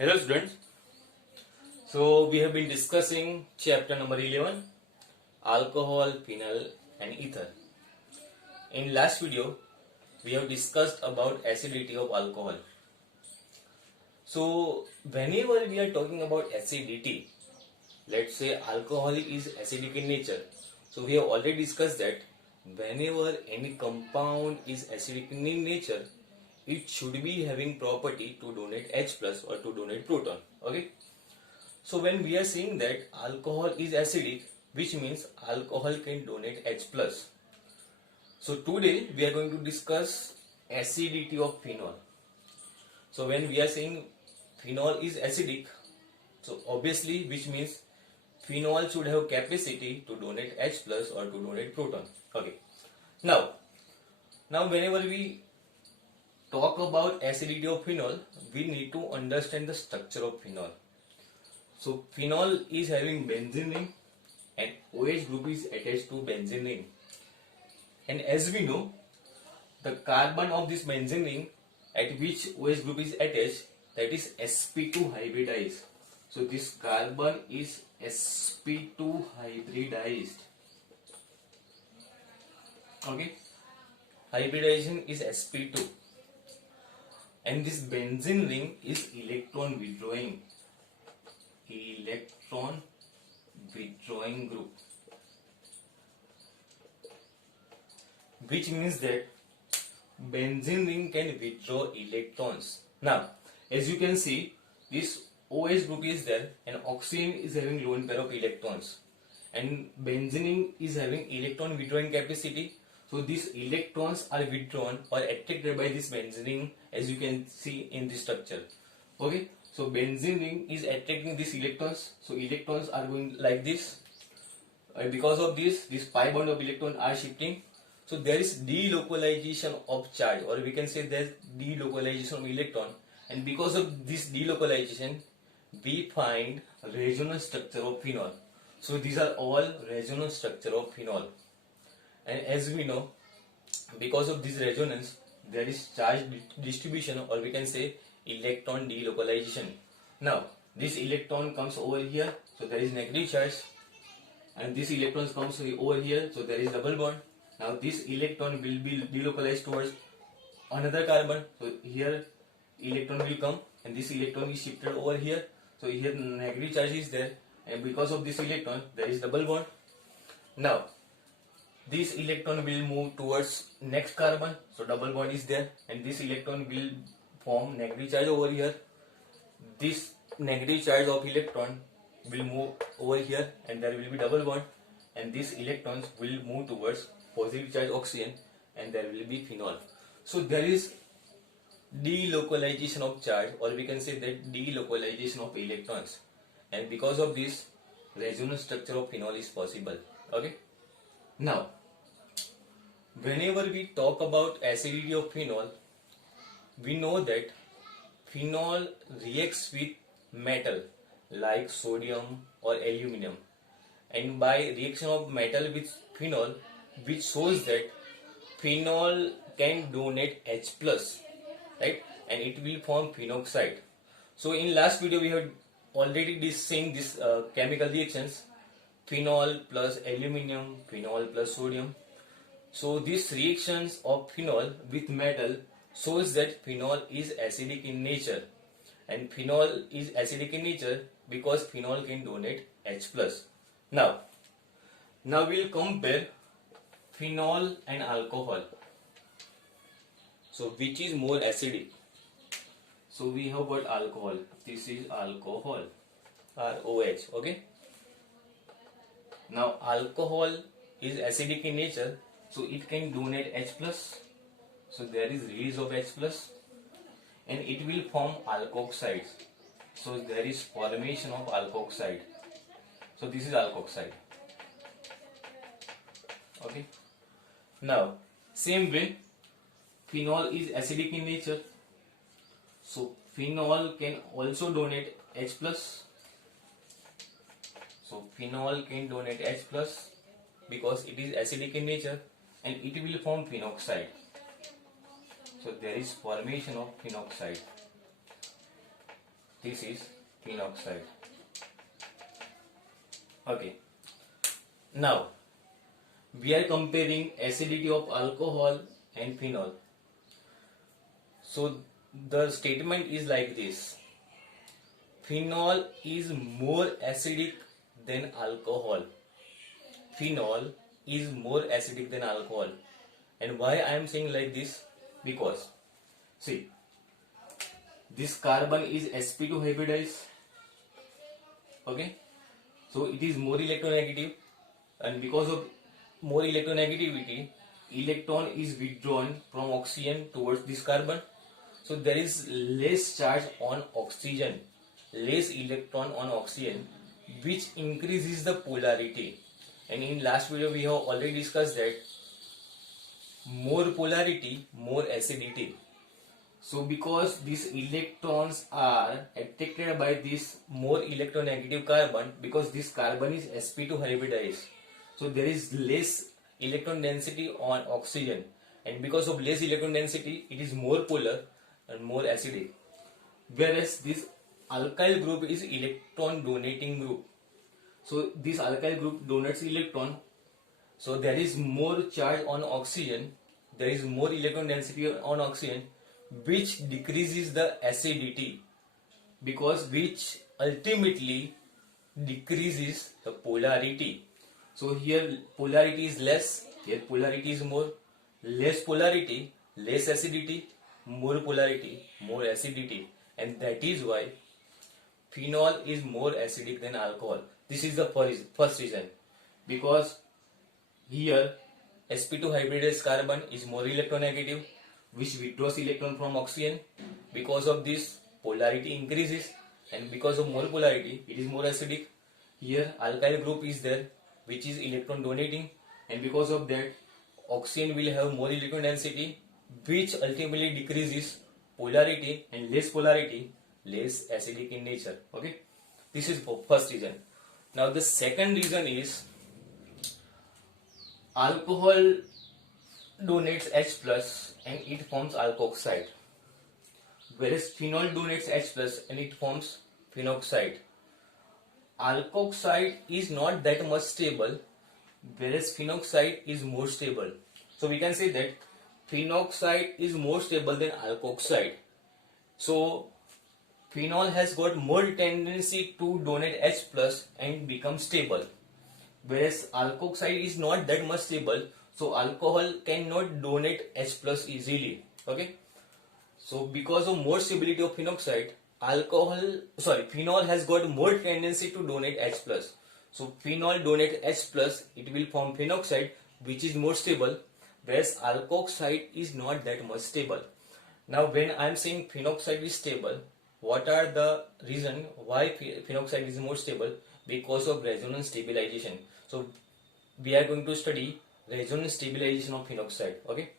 Hello students. So we have been discussing chapter number 11, alcohol, phenol and ether. In last video we have discussed about acidity of alcohol. So whenever we are talking about acidity, let's say alcohol is acidic in nature. So we have already discussed that whenever any compound is acidic in nature, it should be having property to donate H plus or to donate proton. Okay. So when we are saying that alcohol is acidic, which means alcohol can donate H plus. So today we are going to discuss acidity of phenol. So when we are saying phenol is acidic, so obviously which means phenol should have capacity to donate H plus or to donate proton. Okay. Now whenever we talk about acidity of phenol, we need to understand the structure of phenol. So phenol is having benzene ring and OH group is attached to benzene ring. And as we know, the carbon of this benzene ring at which OH group is attached, that is sp2 hybridized. So this carbon is sp2 hybridized. Okay, hybridization is sp2, and this benzene ring is electron withdrawing group, which means that benzene ring can withdraw electrons. Now as you can see, this OH group is there and oxygen is having lone pair of electrons and benzene is having electron withdrawing capacity. So these electrons are withdrawn or attracted by this benzene ring, as you can see in this structure. Okay, so benzene ring is attracting these electrons, so electrons are going like this. Because of this pi bond of electron are shifting, so there is delocalization of charge, or we can say there's delocalization of electron, and because of this delocalization we find resonance structure of phenol. So these are all resonance structure of phenol, and as we know, because of this resonance there is charge distribution, or we can say electron delocalization. Now this electron comes over here, so there is negative charge, and this electron comes over here, so there is double bond. Now this electron will be delocalized towards another carbon, so here electron will come and this electron is shifted over here, so here negative charge is there, and because of this electron there is double bond. Now this electron will move towards next carbon, so double bond is there, and this electron will form negative charge over here. This negative charge of electron will move over here and there will be double bond, and these electrons will move towards positive charge oxygen and there will be phenol. So there is delocalization of charge, or we can say that delocalization of electrons, and because of this resonance structure of phenol is possible. Okay. Now whenever we talk about acidity of phenol, we know that phenol reacts with metal like sodium or aluminum, and by reaction of metal with phenol, which shows that phenol can donate H plus, right, and it will form phenoxide. So in last video we have already seen this chemical reactions, phenol plus aluminum, phenol plus sodium. So these reactions of phenol with metal shows that phenol is acidic in nature, and phenol is acidic in nature because phenol can donate H plus. Now we'll compare phenol and alcohol. So which is more acidic? So we have got alcohol. This is alcohol, ROH. Okay. Now alcohol is acidic in nature, so it can donate H plus. So there is release of H plus, and it will form alkoxides. So there is formation of alkoxide. So this is alkoxide. Okay. Now same way, phenol is acidic in nature, so phenol can also donate H plus. So phenol can donate H plus because it is acidic in nature, and it will form phenoxide. So there is formation of phenoxide. This is phenoxide. Okay. Now we are comparing acidity of alcohol and phenol. So the statement is like this: phenol is more acidic than alcohol. Phenol is more acidic than alcohol. And why I am saying like this? Because see, this carbon is sp2 hybridized. Okay, so it is more electronegative, and because of more electronegativity, electron is withdrawn from oxygen towards this carbon. So there is less charge on oxygen, less electron on oxygen, which increases the polarity. And in last video we have already discussed that more polarity, more acidity. So because these electrons are attracted by this more electronegative carbon, because this carbon is sp2 hybridized, so there is less electron density on oxygen, and because of less electron density it is more polar and more acidic. Whereas this alkyl group is electron donating group. So this alkyl group donates electron, so there is more charge on oxygen, there is more electron density on oxygen, which decreases the acidity, because which ultimately decreases the polarity. So here polarity is less, here polarity is more. Less polarity, less acidity, more polarity, more acidity, and that is why phenol is more acidic than alcohol. This is the first reason, because here sp2 hybridized carbon is more electronegative, which withdraws electron from oxygen. Because of this, polarity increases, and because of more polarity, it is more acidic. Here alkyl group is there, which is electron donating, and because of that, oxygen will have more electron density, which ultimately decreases polarity, and less polarity, less acidic in nature. Okay, this is first reason. Now the second reason is alcohol donates H plus and it forms alkoxide, whereas phenol donates H plus and it forms phenoxide. Alkoxide is not that much stable, whereas phenoxide is more stable. So we can say that phenoxide is more stable than alkoxide. So phenol has got more tendency to donate H plus and become stable, whereas alkoxide is not that much stable, so alcohol cannot donate H plus easily. Okay, so because of more stability of phenoxide, phenol has got more tendency to donate H plus. So phenol donate H plus, it will form phenoxide, which is more stable, whereas alkoxide is not that much stable. Now when I am saying phenoxide is stable, what are the reason why phenoxide is more stable? Because of resonance stabilization. So we are going to study resonance stabilization of phenoxide. Okay.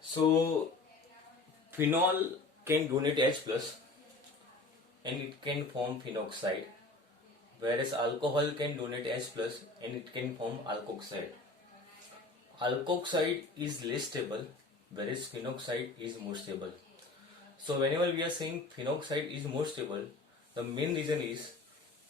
So phenol can donate H plus and it can form phenoxide, whereas alcohol can donate H plus and it can form alkoxide. Alkoxide is less stable, whereas phenoxide is more stable. So whenever we are saying phenoxide is more stable, the main reason is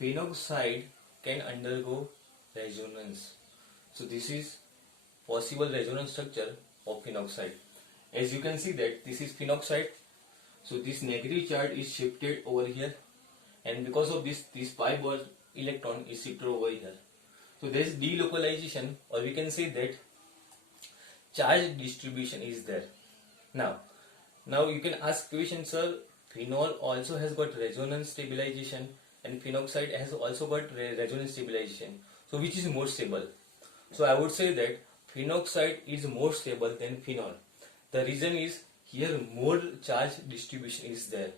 phenoxide can undergo resonance. So this is possible resonance structure of phenoxide. As you can see that this is phenoxide, so this negative charge is shifted over here, and because of this pi bond electron is shifted over here. So there is delocalization, or we can say that charge distribution is there. Now you can ask question, sir, phenol also has got resonance stabilization and phenoxide has also got resonance stabilization. So which is more stable? So I would say that phenoxide is more stable than phenol. The reason is here more charge distribution is there.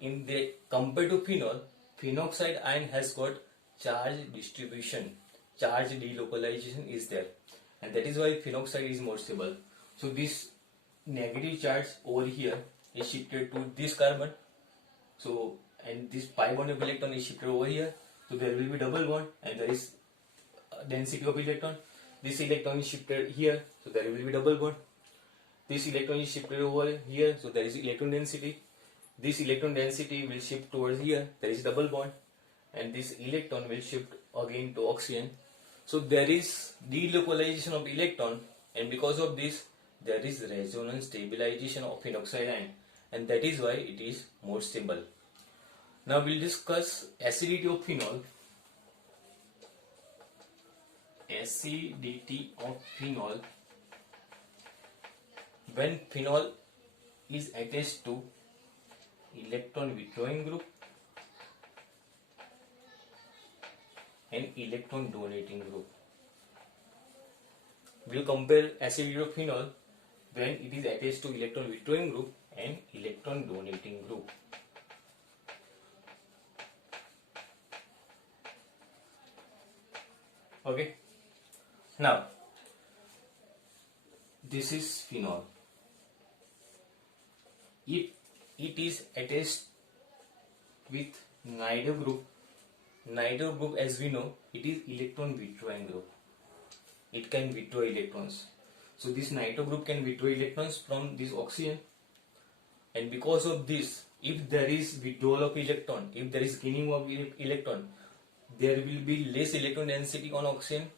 In the compared to phenol, phenoxide ion has got charge distribution, charge delocalization is there, and that is why phenoxide is more stable. So this negative charge over here is shifted to this carbon, so and this pi bond of electron is shifted over here, so there will be double bond and there is density of electron. This electron is shifted here, so there will be double bond. This electron is shifted over here, so there is electron density. This electron density will shift towards here, there is double bond, and this electron will shift again to oxygen. So there is delocalization of electron, and because of this there is resonance stabilization of phenoxide ion, and that is why it is more stable. Now we'll discuss acidity of phenol. Acidity of phenol. When phenol is attached to electron withdrawing group and electron donating group. We'll compare acidity of phenol when it is attached to electron withdrawing group and electron donating group. Okay. Now, this is phenol. If it is attached with nido group as we know, it is electron withdrawing group. It can withdraw electrons. So this nido group can withdraw electrons from this oxygen, and because of this, if there is withdrawal of electron, if there is gaining of electron, there will be less electron density on oxygen.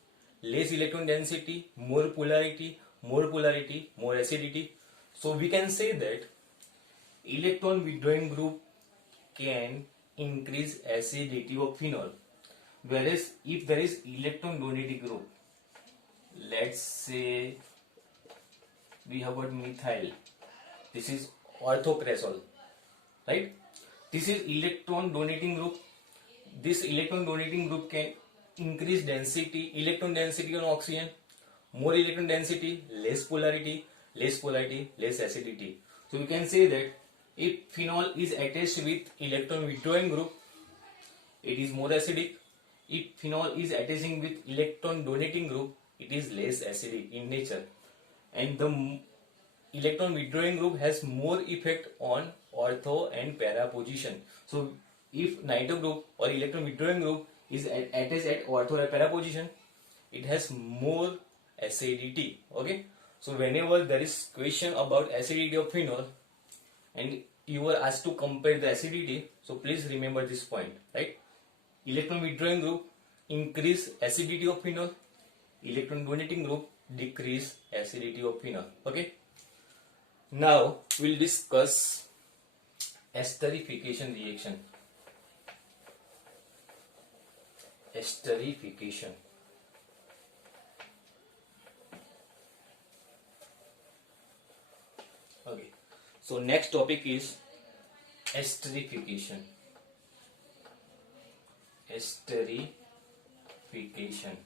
Less electron density, more polarity, more acidity. So we can say that electron withdrawing group can increase acidity of phenol, whereas if there is electron donating group, let's say we have got methyl, this is orthoprazole, right? This is electron donating group. This electron donating group can increase density, electron density on oxygen, more electron density, less polarity, less acidity. So we can say that if phenol is attached with electron withdrawing group, it is more acidic. If phenol is attaching with electron donating group, it is less acidic in nature. And the electron withdrawing group has more effect on ortho and para position. So if nido group or electron withdrawing group is attached at ortho or para position, it has more acidity. Okay, so whenever there is question about acidity of phenol and you are asked to compare the acidity, so please remember this point, right? Electron withdrawing group increase acidity of phenol, electron donating group decrease acidity of phenol. Okay, now we'll discuss esterification reaction. Esterification. Okay, so next topic is esterification. Esterification.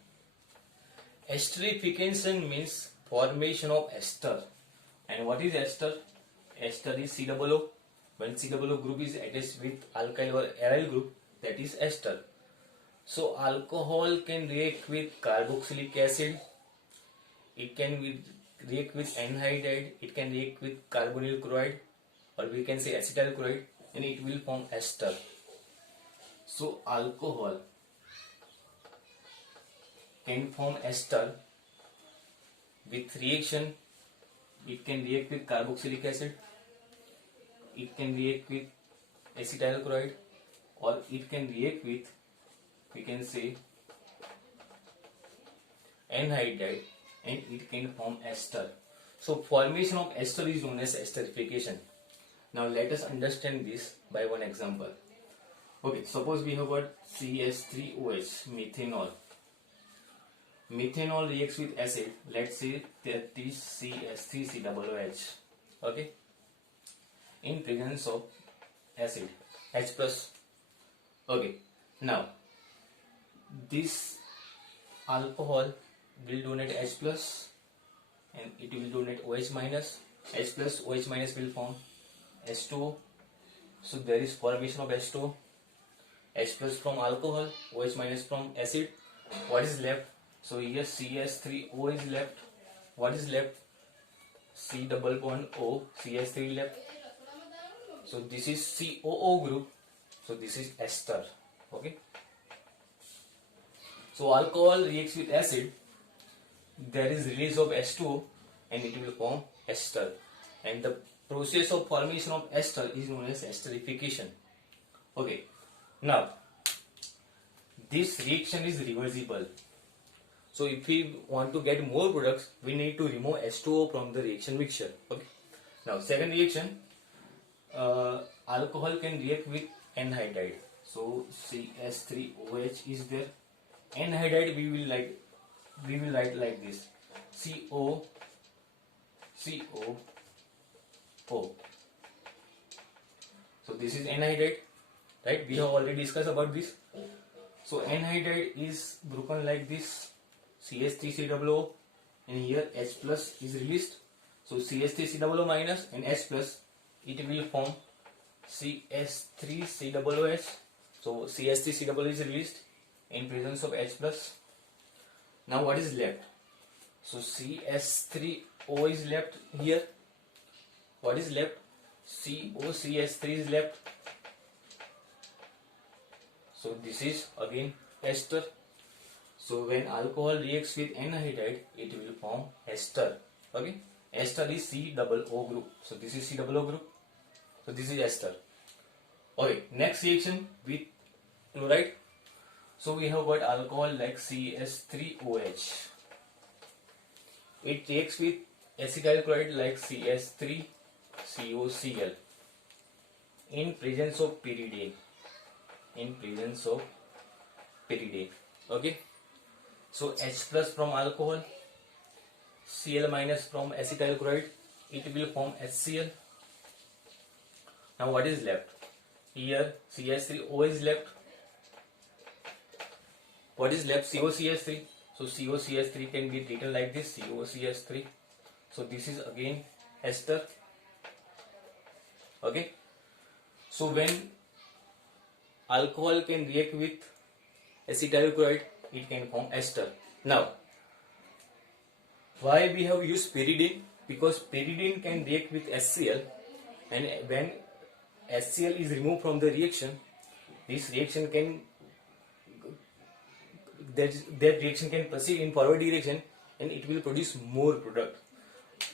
Esterification means formation of ester. And what is ester? Ester is COO. When COO group is attached with alkyl or aryl group, that is ester. So alcohol can react with carboxylic acid, it can react with anhydride, it can react with carbonyl chloride, or we can say acetyl chloride, and it will form ester. So alcohol can form ester with reaction. It can react with carboxylic acid, it can react with acetyl chloride, or it can react with, we can say, anhydride, and it can form ester. So formation of ester is known as esterification. Now let us understand this by one example. Okay, suppose we have got CH3OH, methanol. Methanol reacts with acid, let's say that is CH3COOH. Okay, in presence of acid, H plus. Okay, now this alcohol will donate H plus and it will donate OH minus. H plus OH minus will form H2O. So there is formation of H2O. H plus from alcohol, OH minus from acid. What is left? So here CH3O is left. What is left? C double bond O, CH3 left. So this is COO group. So this is ester. Okay. So alcohol reacts with acid. there is release of H2O and it will form ester. And the process of formation of ester is known as esterification. Okay. Now, this reaction is reversible. So if we want to get more products, we need to remove H2O from the reaction mixture. Okay. Now, second reaction, alcohol can react with anhydride. So CH3OH is there. Anhydride we will write like this: CO. So this is anhydride, right? We have already discussed about this. So anhydride is broken like this: CH3COO, and here H plus is released. So CH3COO minus and H plus, it will form CH3COOH. So CH3COO is released in presence of H plus. Now what is left? So CH3O is left here. What is left? COCH3 is left. So this is again ester. So when alcohol reacts with anhydride, it will form ester. Okay, ester is COO group. So this is COO group. So this is ester. Okay, next reaction with chloride. So we have got alcohol like CH3OH. It reacts with acetyl chloride like CH3COCl in presence of pyridine. Okay. So H plus from alcohol, Cl minus from acetyl chloride, it will form HCl. Now what is left? Here CH3O is left. What is left? COCH3. So COCH3 can be written like this: COCH3. So this is again ester. Okay. So when alcohol can react with acetyl chloride, it can form ester. Now, why we have used pyridine? Because pyridine can react with HCl, and when HCl is removed from the reaction, this reaction can that reaction can proceed in forward direction and it will produce more product.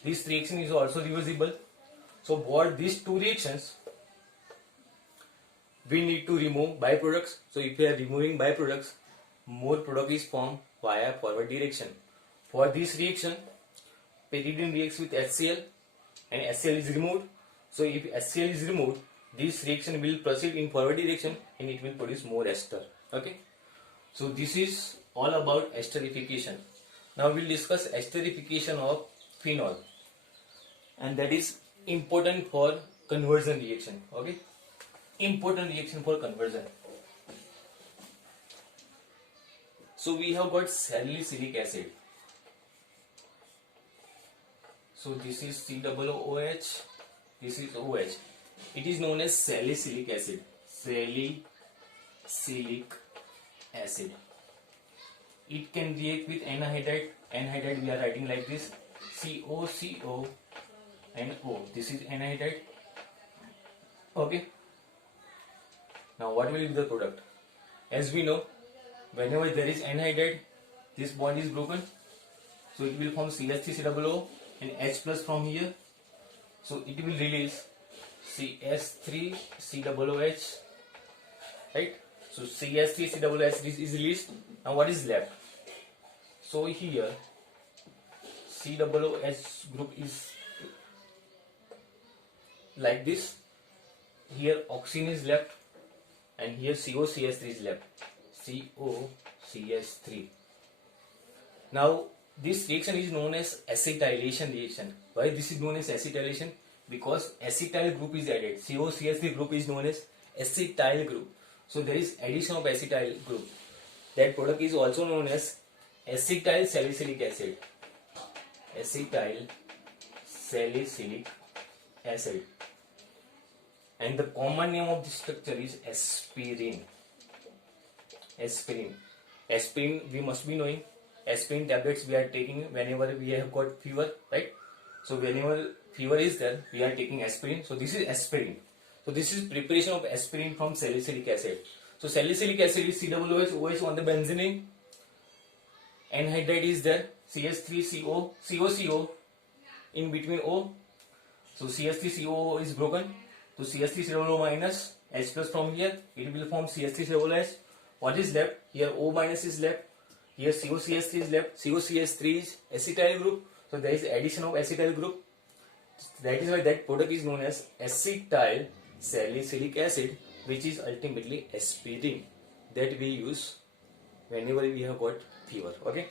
This reaction is also reversible. So for these two reactions, we need to remove byproducts. So if we are removing byproducts, more product is formed via forward direction. For this reaction, pyridine reacts with HCl and HCl is removed. So if HCl is removed, this reaction will proceed in forward direction and it will produce more ester. Okay. So this is all about esterification. Now we'll discuss esterification of phenol, and that is important for conversion reaction. Okay, important reaction for conversion. So we have got salicylic acid. So this is COOH, this is OH. It is known as salicylic acid. Salicylic acid. It can react with anhydride. Anhydride we are writing like this: COCO and O. This is anhydride. Okay. Now what will be the product? As we know, whenever there is anhydride, this bond is broken. So it will form CH3COO and H plus from here. So it will release CH3COOH. Right? So CH3COOH is released. Now what is left? So here COOH group is like this. Here oxygen is left, and here COCH3 is left. COCH3. Now this reaction is known as acetylation reaction. Why this is known as acetylation? Because acetyl group is added. COCH3 group is known as acetyl group. So there is addition of acetyl group. That product is also known as acetyl salicylic acid. Acetyl salicylic acid. And the common name of this structure is aspirin. Aspirin. Aspirin we must be knowing. Aspirin tablets we are taking whenever we have got fever, right? So whenever fever is there, we are taking aspirin. So this is aspirin. So this is preparation of aspirin from salicylic acid. So salicylic acid is COOH, OH on the benzene ring. Anhydride is there. CH3CO, COCO in between O. So CH3COO is broken. So CH3COO minus H plus from here, it will form CH3COOH. What is left? Here O minus is left. Here COCH3 is left. COCH3 is acetyl group. So there is addition of acetyl group. That is why that product is known as acetyl salicylic acid, which is ultimately aspirin, that we use whenever we have got fever. Okay.